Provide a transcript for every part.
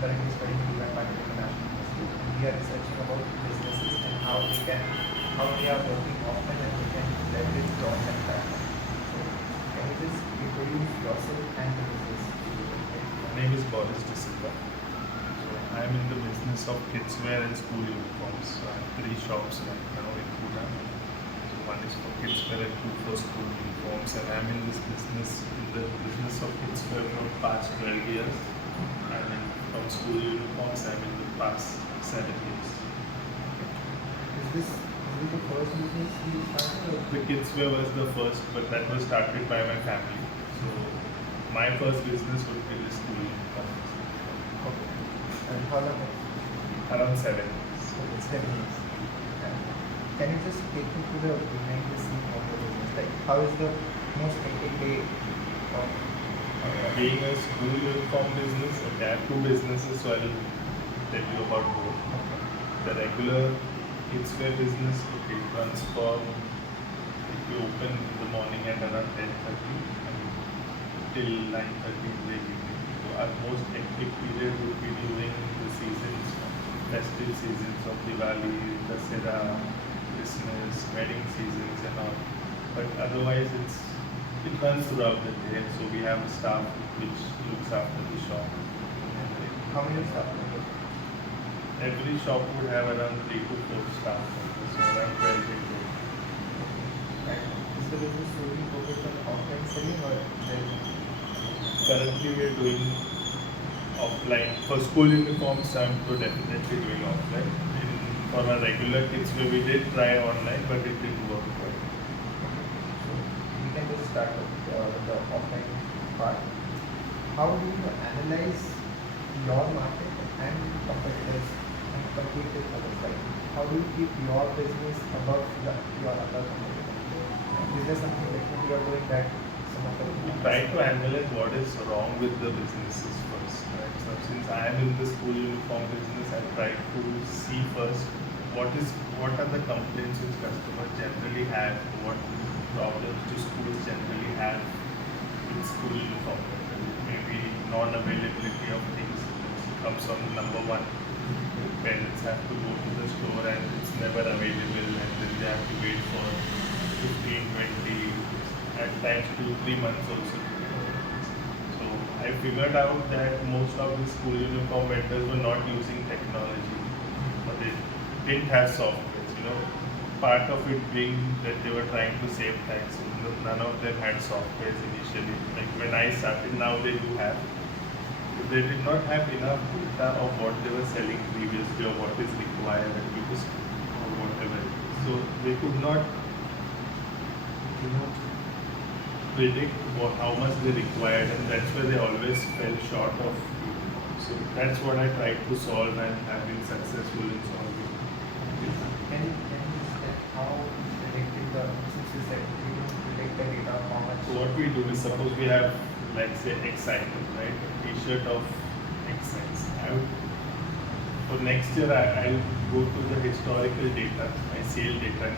currently studying in International University. We are researching about businesses and how they are working often and they can leverage the online platform. So, can you just introduce yourself and the business? My name is boras. So I am in the business of kids wear and school uniforms. So I have three shops right now in Pune. So one is for kids wear and two for school uniforms. And I'm in the business of kids wear from past 12 years. And then from school uniforms, I'm in the past 7 years. Is this the first business you started? The kids wear was the first, but that was started by my family. So my first business would be the school uniforms. Okay. And how long? Around 7 years. So it's 7 years. And can you just take me to the behind the scene of the business? Like how is the most hectic day of Being a school uniform business, okay, I have two businesses, so I'll tell you about both. okay. The regular kids wear business, okay, it runs from if you open in the morning at around 10:30 till 9:30 in the evening. So our most hectic period would be during the seasons, festive seasons of Diwali, Dasera, Christmas, wedding seasons and all. But otherwise it runs throughout the day. So we have a staff which looks after the shop. How many staff members? Every shop would have around 3 to 4 staff members, so around 12 people. And is the business solely focused on offline selling or Currently we are doing offline. For school uniforms, I'm definitely doing offline. For our regular kids where we did try online, but it didn't work well. so we can just start with the offline part. How do you analyze your market and competitors and compete with others? Like how do you keep your business above your other competitors? Is there something like you are doing that some of the We try to analyze what is wrong with the businesses first. Right? So since I am in the school uniform business, I try to see first what are the complaints which customers generally have, what problems do schools generally have with school uniform. Maybe non-availability of things comes from number one. Parents have to go to the store and it's never available, and then they have to wait for 15, 20, at times 2, 3 months also. So I figured out that most of the school uniform vendors were not using technology, or they didn't have software. Part of it being that they were trying to save time. So none of them had softwares initially. Like when I started, now they do have. But they did not have enough data of what they were selling previously or what is required because or whatever. So they could not predict how much they required, and that's where they always fell short of. So that's what I tried to solve and have been successful in solving. can you just tell how predicting the since you said you don't predict the data of how much So what we do is suppose we have like say X item, right? A T-shirt of X size. For next year I'll go to the historical data, my sale data.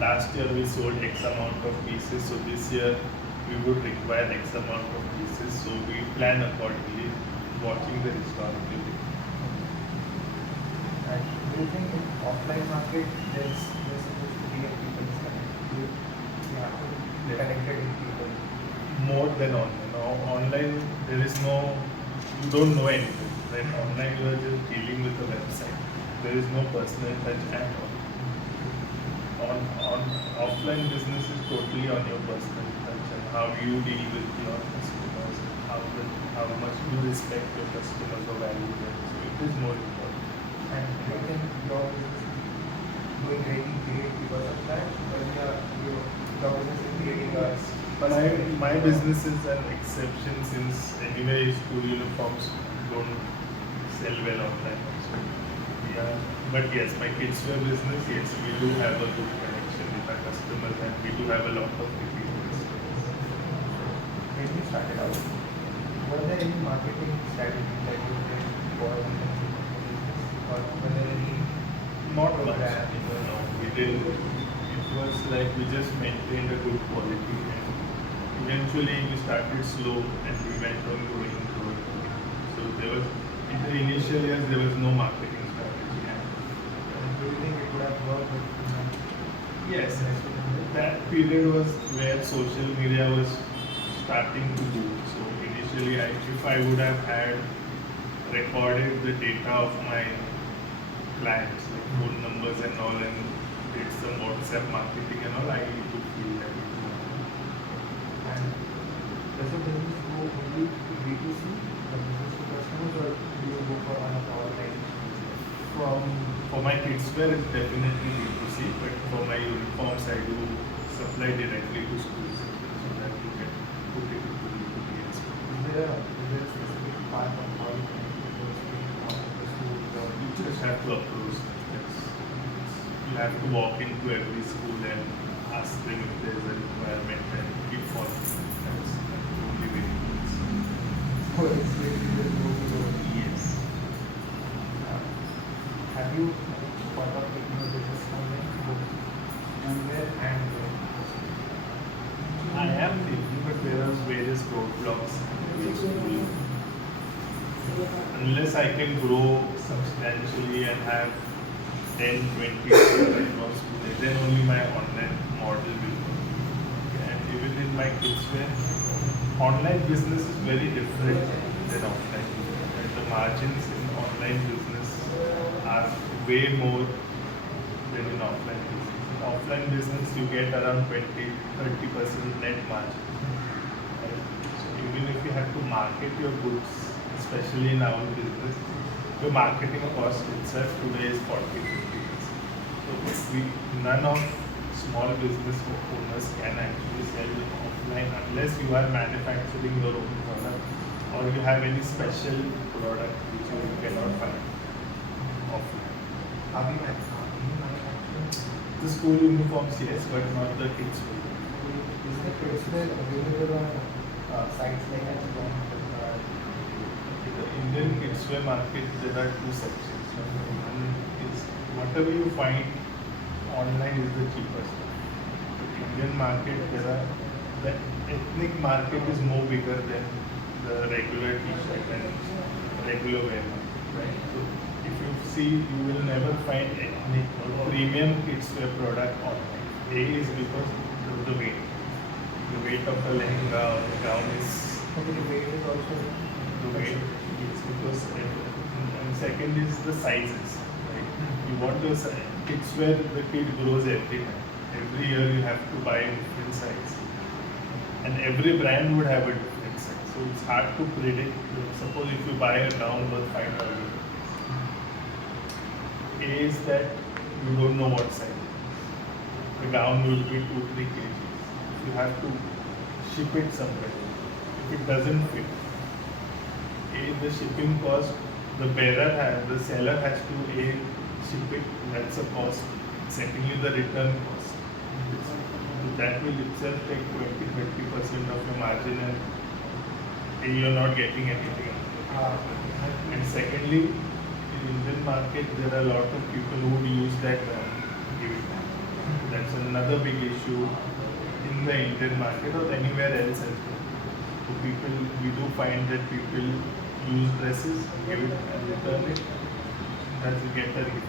Last year we sold X amount of pieces, so this year we would require X amount of pieces. So we plan accordingly, watching the historical data. and do you think in offline market there's supposed to be a people's connect you have to be connected with people More than online. Now, online there is no, you don't know anything. Right? Online you are just dealing with the website. There is no personal touch at all. On offline business is totally on your personal touch and how you deal with your customers, how much you respect your customers or value them. So it is more important. and do you think your business is doing really great because of that or your business is creating a My business is an exception since anyway school uniforms don't sell well online. So yeah, but yes, my kids wear business, yes, we do have a good connection with our customers and we do have a lot of repeat customers. when you started out were there any marketing strategies that you did for the business or were there any Not much. program No, we didn't. It was like we just maintained a good quality and eventually we started slow and we went on growing. So there was In the initial years, there was no marketing strategy. And do you think it would have worked with Yes, that period was where social media was starting to boom. So initially, if I would have had recorded the data of my clients, like phone numbers and all, and did some WhatsApp marketing and all, I would feel that it was and does your business go only to B2C, the business to customers, or do you go for an organization? from for my kids wear it's definitely B2C, but for my uniforms I do supply directly to schools so that you can put it into B2B as well. Is there a specific part of how you connect with those people or the schools or You just have to approach them. You have to walk into every school and ask them if there's a requirement and keep following. That's the only way to do it. so it's basically the door to door? Yes. Have you thought of taking a business online, both schoolwear and I am thinking, but there are various roadblocks in the school. Unless I can grow substantially and have 10, 20 students or students, then only my online model will work. Okay, and even in my kids' wear, online business is very different than offline. And the margins in online business are way more than in offline business. In offline business, you get around 20-30% net margin. Right? So even if you have to market your goods, especially in our business, your marketing cost itself today is 40-50%. So none of small business owners can actually sell offline unless you are manufacturing your own product or you have any special product which you cannot find offline. are we manufacturing? The school uniforms, yes, but not the kids' wear. Is the kids wear available on sites like Amazon? In the Indian kids' wear market, there are two sections. One is whatever you find online is the cheapest. The Indian market, the ethnic market is more bigger than the regular t-shirt and regular wear market, right? So if you see, you will never find ethnic or premium kids wear product online. A is because of the weight. The weight of the lehenga or the gown is Okay, the weight is also the weight is because and second is the sizes, right? You want to kids where the kid grows every time. Every year you have to buy a different size, and every brand would have a different size. So it's hard to predict. Suppose if you buy a gown worth 5,000, A is that you don't know what size. The gown will be 2-3 kgs. You have to ship it somewhere. If it doesn't fit, the shipping cost, the seller has to ship it, that's a cost. Secondly, the return cost. So that will itself take 20-30% of your margin and you're not getting anything. And secondly, in Indian market, there are a lot of people who would use that give it back. That's another big issue in the Indian market or anywhere else as well. So we do find that people use dresses, give it and return it, that's a get a refund.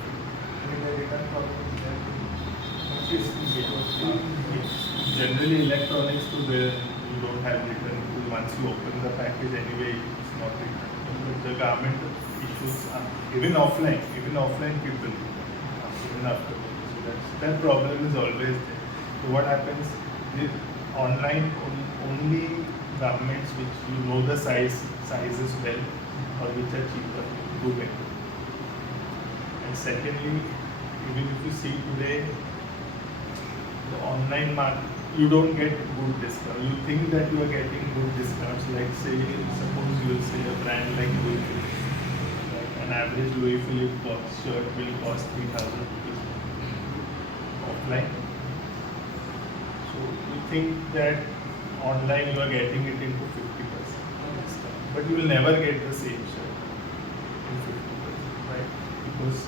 the return problem is there. Yes. Generally electronics too, there you don't have return. Once you open the package anyway, it's not returned. But the garment issues are even offline people do that, even after. So that problem is always there. So what happens? The online only garments which you know the sizes well or which are cheaper do better. And secondly, even if you see today, the online market, you don't get good discount. You think that you are getting good discounts, like say, suppose you will say a brand like Louis Philippe. Like an average Louis Philippe shirt will cost 3,000 rupees offline. So you think that online you are getting it into 50% discount, but you will never get the same shirt in 50%, right? Because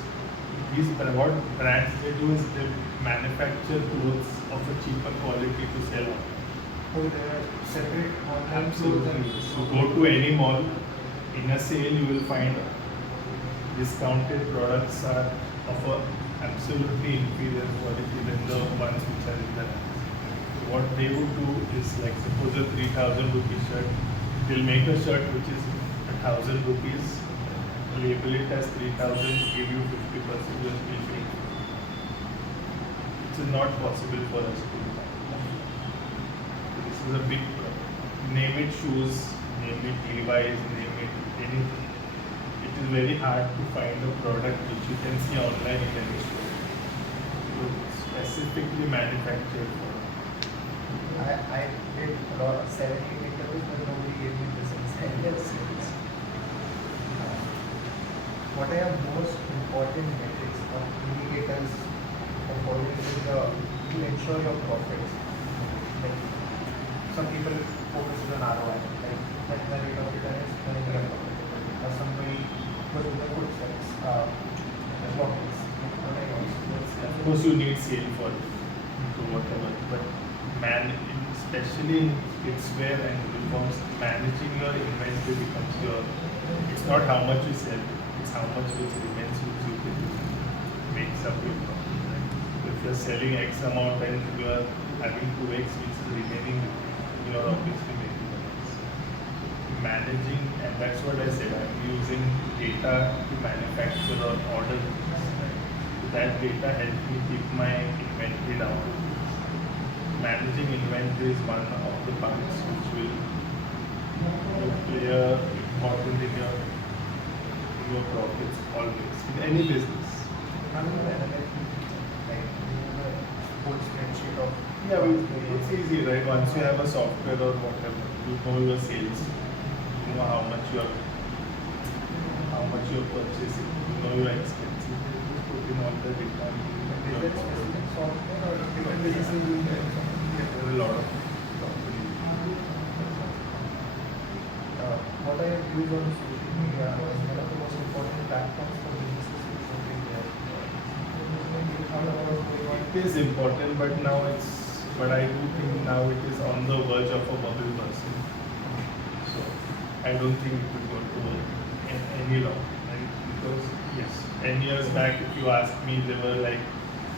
what brands they do is they manufacture clothes of a cheaper quality to sell on. So there are separate online clothes Absolutely. and So go to any mall, in a sale you will find discounted products are of a absolutely inferior quality than the ones which are in the what they would do is like suppose a 3,000 rupee shirt, they'll make a shirt which is 1,000 rupees, label it as 3,000, give you 50% USP. It's not possible for us to do that. This is a big problem. Name it shoes, name it Levi's, name it anything. It is very hard to find a product which you can see online in any store. Specifically manufactured for. I did a lot of 7-8 interviews, but nobody gave me business ideas. What are your most important metrics or indicators for following to ensure your profits? Like some people focus on ROI, like when the rate of return is when they are profitable, or somebody goes with the good steps, profits. What are yours? Of course, you need sale for it, to whatever, but especially in kidswear and uniforms, managing your inventory becomes your. It's not how much you sell, it's how much which remains which you can makes up your profit. Right? So if you're selling X amount and you are having 2X which is remaining, you are obviously making a loss. Managing, and that's what I said, I'm using data to manufacture or order things. Right? So that data helps me keep my inventory down. Managing inventory is one of the parts which will play a important in your profits always in any business. How do you analyze like the whole spreadsheet of Yeah, it's easy, right? Once you have a software or whatever, you know your sales, you know how much you're purchasing, you know your expenses. You just put in all the data. is there a specific software or different businesses doing that? There are a lot of companies. What are your views on social media as one of the most important platforms for businesses to showcase their how about going on? It is important, but I do think now it is on the verge of a bubble bursting. So I don't think it will go to any long, right? Because yes, 10 years back, if you asked me, they were like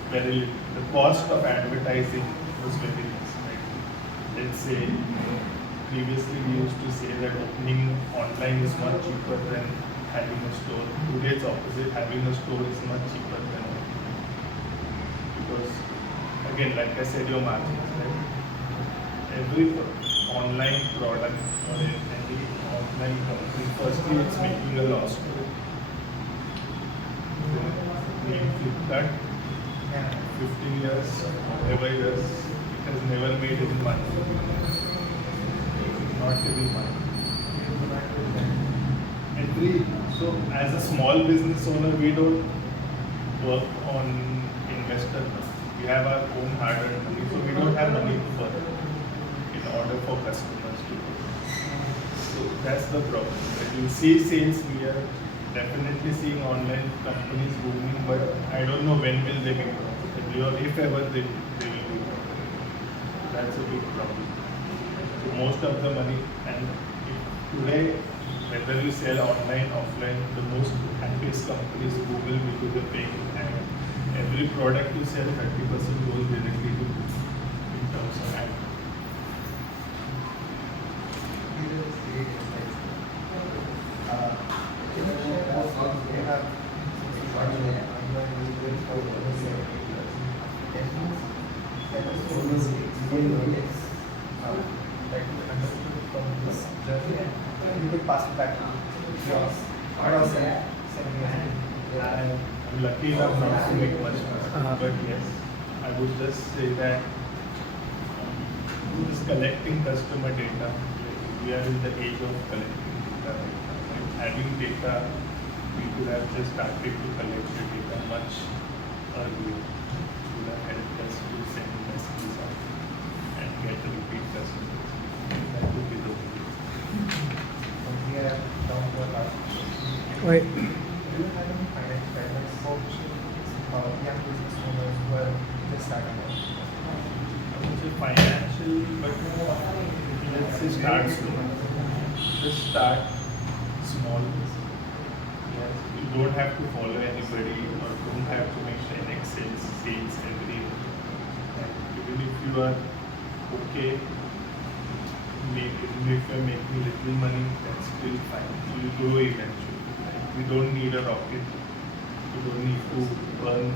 very little. The cost of advertising was very less, right? Let's say previously we used to say that opening online is much cheaper than having a store. Today it's opposite. Having a store is much cheaper than opening. Because again, like I said, your margins, right? Every online product or any online company, firstly it's making a loss. Name Flipkart, Yeah. 15 years, whatever years, it has never made any money. Not any money. So as a small business owner, we don't work on investor money. We have our own hard-earned money, so we don't have money to burn in order for customers to go. So that's the problem. When you see sales, we are definitely seeing online companies booming, but I don't know when will they be profitable or if ever they will be profitable. That's a big problem. So most of the money, and today, whether you sell online, offline, the most happiest companies Google because they're paying, and every product you sell, 30% goes directly to Google in terms of ad. These are the great insights. Can you share what you have since you joined the doing for over 7 years? Can you tell us your mistakes, that you understood from this journey and you could pass it back to yours? What was that 7 years ago? I'm lucky enough not to make much money, but yes, I would just say that just collecting customer data. We are in the age of collecting data right now. Right? Having data, we could have just started to collect the data much earlier. It would have helped us to send messages out and get repeat customers. That would be the way. So we are down to our last question. Right. Do you have any financial guidance for young business owners who are just starting out? I would say financially, but let's say start slow. Just start small. You don't have to follow anybody or don't have to make 10x sales every year. And even if you are okay, even if you're making little money, that's still fine. You grow eventually. Right? We don't need a rocket. You don't need to earn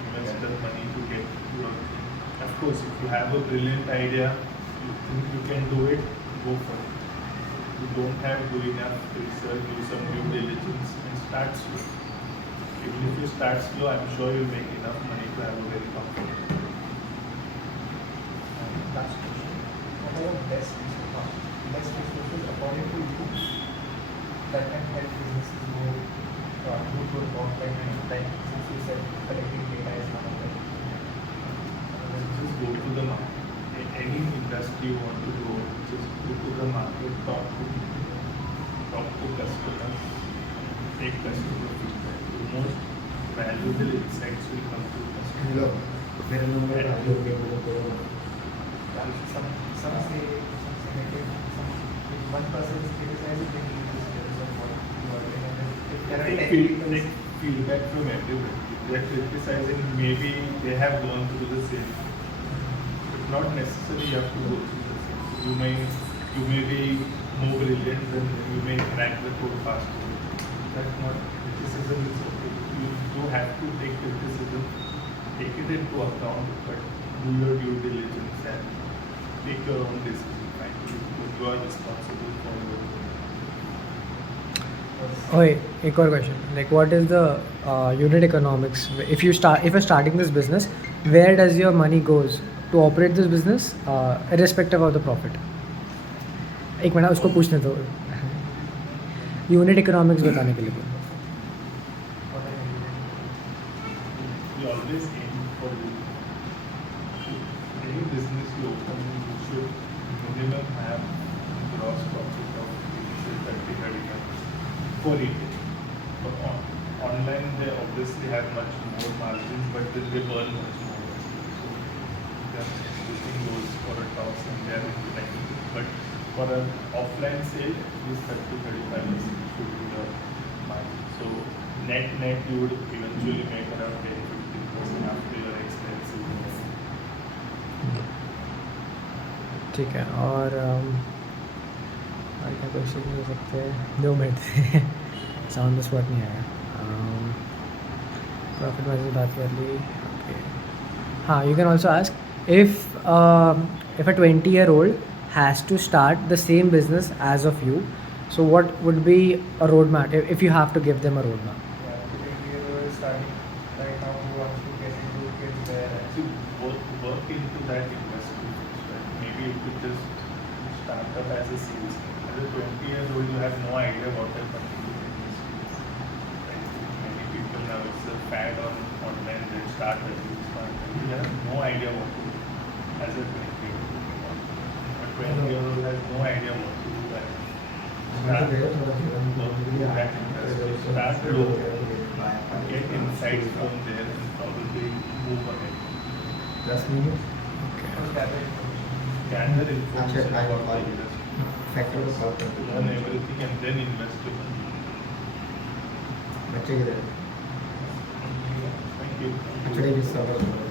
investor money to get your thing. Of course, if you have a brilliant idea, you think you can do it, go for it. You don't have to do enough research, do some due diligence and start slow. Even if you start slow, I'm sure you'll make enough money to have a very comfortable. Last question. What are the best resources according to you that can help businesses go to a online and like since you said collecting data is one of them. Just go to the market. Any industry you want to go, just go to the market, talk to customers, take customer feedback. The most valuable insights will come to customers. Hello, मेरा number And- आगे हो गया बोलो तो Some say negative, if one person is criticizing, then you just of what you are doing. And then if there are 10 people, Take feedback from everybody. They're criticizing, maybe they have gone through the same. But not necessarily you have to go through the same. You may be more brilliant than them, you may crack the code faster. That's not criticism is okay. You do have to take criticism, take it into account, but do your due diligence and take your own decision. Right? You are responsible for your Okay, एक और question. Like, what is the unit economics? If you're starting this business, where does your money goes to operate this business, irrespective of the profit? एक minute उसको पूछने दो. Unit economics बताने के लिए. what are you doing? we always aim for any business you open, you should minimum have gross profit of initial 30-35% for retail. For online, they obviously have much more margins, but then they burn much more. So they are pushing those for a toss and they are implementing. But for an offline sale, at least 30-35% should be the margin. So net you would eventually make around 10-15% after your expenses. ठीक है. और क्या question हो सकते हैं? 2 minute sound spot नहीं आया. Profit margin बात कर ली. ओके. हाँ, you can also ask if a 20-year-old has to start the same business as of you, so what would be a roadmap if you have to give them a roadmap? Yeah, if you're starting right now, who wants to get into kids there? Actually, work into that industry. Right? Maybe you could just start up as a sales. As a 20-year-old, you have no idea what a particular industry is. Right? Many people now, it's a fad on online, they start a business. You have no idea what to do as a 20-year-old. A 20-year-old has no idea what to do. मैं तो गया थोड़ा सा Start low, get insights from there and probably move ahead. 10 minute First gather information. Gather information अच्छा, about the I- industry. Factory को call करते Learn everything and then invest your money. बच्चे किधर Thank you. खिचड़ी भी सर्व करो